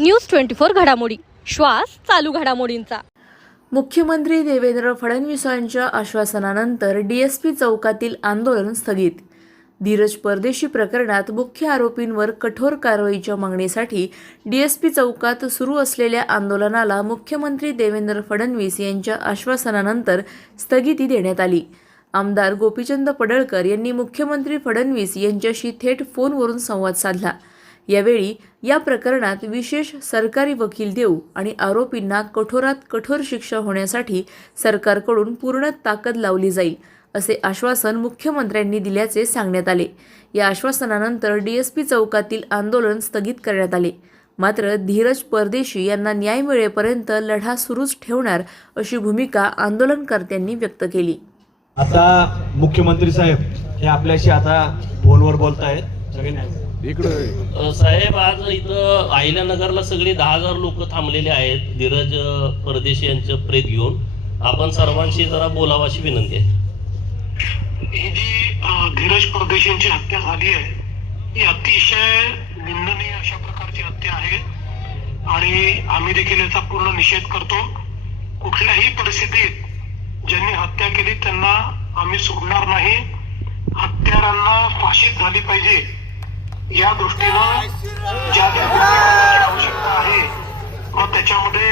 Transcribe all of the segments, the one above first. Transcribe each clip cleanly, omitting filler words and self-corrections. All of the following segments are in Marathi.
न्यूज 24 घडामोडी, श्वास चालू घडामोडींचा। मुख्यमंत्री देवेंद्र फडणवीस यांच्या आश्वासनानंतर डीएसपी चौकातील आंदोलन स्थगित। धीरज परदेशी प्रकरणात मुख्य आरोपींवर कठोर कारवाईच्या मागणीसाठी डीएसपी चौकात सुरू असलेल्या आंदोलनाला मुख्यमंत्री देवेंद्र फडणवीस यांच्या आश्वासनानंतर स्थगिती देण्यात आली। आमदार गोपीचंद पडळकर यांनी मुख्यमंत्री फडणवीस यांच्याशी थेट फोनवरून संवाद साधला। यावेळी या प्रकरणात विशेष सरकारी वकील देऊ आणि आरोपींना कठोरात कठोर शिक्षा होण्यासाठी सरकारकडून पूर्ण ताकद लावली जाईल असे आश्वासन मुख्यमंत्र्यांनी दिल्याचे सांगण्यात आले। या आश्वासनानंतर डीएसपी चौकातील आंदोलन स्थगित करण्यात आले। मात्र धीरज परदेशी यांना न्याय मिळेपर्यंत लढा सुरूच ठेवणार अशी भूमिका आंदोलनकर्त्यांनी व्यक्त केली। आता मुख्यमंत्री साहेब हे आपल्याशी आता फोनवर बोलतायत। साहेब, आज इथं अहिल्यानगरला सगळे 10,000 लोक थांबलेले आहेत धीरज परदेशी यांचं प्रेत घेऊन। आपण सर्वांशी जरा बोलावं अशी विनंती आहे। ही जी धीरज परदेशी यांची हत्या झाली आहे ही अतिशय निंदनीय अशा प्रकारची हत्या आहे आणि आम्ही देखील याचा पूर्ण निषेध करतो। कुठल्याही परिस्थितीत ज्यांनी हत्या केली त्यांना आम्ही सोडणार नाही। हत्यारांना फाशी झाली पाहिजे या दृष्टीनं ज्या आवश्यकता आहे मग त्याच्यामध्ये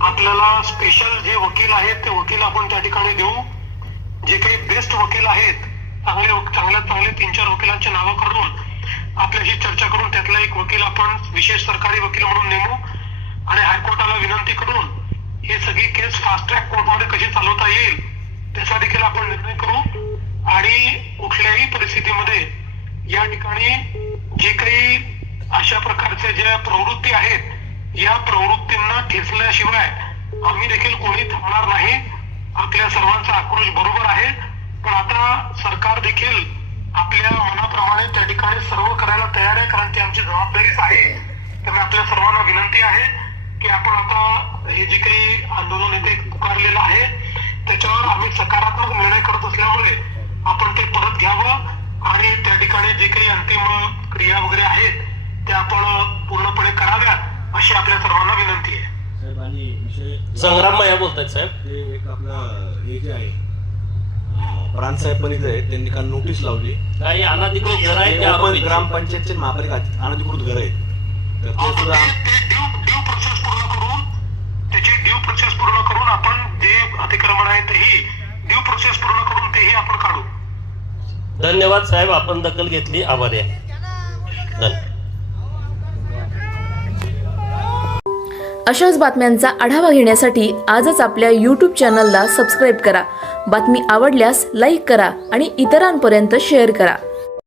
आपल्याला स्पेशल जे वकील आहेत ते वकील आपण त्या ठिकाणी देऊ। जे काही बेस्ट वकील आहेत चांगले 3-4 वकिलांची नावं काढून आपल्याशी चर्चा करून त्यातला एक वकील आपण विशेष सरकारी वकील म्हणून नेमू आणि हायकोर्टाला विनंती करून ही सगळी केस फास्ट ट्रॅक कोर्टमध्ये कशी चालवता येईल त्याचा देखील आपण निर्णय करू। आणि कुठल्याही परिस्थितीमध्ये या ठिकाणी जे काही अशा प्रकारच्या ज्या प्रवृत्ती आहेत या प्रवृत्तींना ठेचल्याशिवाय आम्ही देखील कोणी थांबणार नाही। आपल्या सर्वांचा आक्रोश बरोबर आहे, पण आता सरकार देखील आपल्या मनाप्रमाणे त्या ठिकाणी सर्व करायला तयार आहे, कारण ती आमची जबाबदारीच आहे। त्यामुळे आपल्या सर्वांना विनंती आहे की आपण आता हे जे काही आंदोलन इथे पुकारलेलं आहे त्याच्यावर आम्ही सकारात्मक निर्णय करत असल्यामुळे आपण ते परत घ्यावं आणि त्या ठिकाणी जे काही अंतिम क्रिया वगैरे आहेत त्या आपण पूर्णपणे कराव्यात अशी आपल्या सर्वांना विनंती आहे। संग्राम माया बोलतायत साहेब। ते एक आपलं हे जे आहे प्रांत साहेब पण इथे त्यांनी काल नोटीस लावली काही अनाधिकृत घर आहेत ग्रामपंचायतचे महापालिका अनाधिकृत घर आहेत तर ते सुद्धा ड्यू प्रोसेस पूर्ण करून त्याची ड्यू प्रोसेस पूर्ण करून आपण जे अतिक्रमण आहे तेही ड्यू प्रोसेस पूर्ण करून तेही आपण काढू। धन्यवाद साहेब, आपण दखल घेतली, आभारी आहे। अशाच बातम्यांचा आढावा घेण्यासाठी आजच आपल्या YouTube चॅनलला सबस्क्राईब करा। बातमी आवडल्यास लाईक करा आणि इतरांपर्यंत शेअर करा।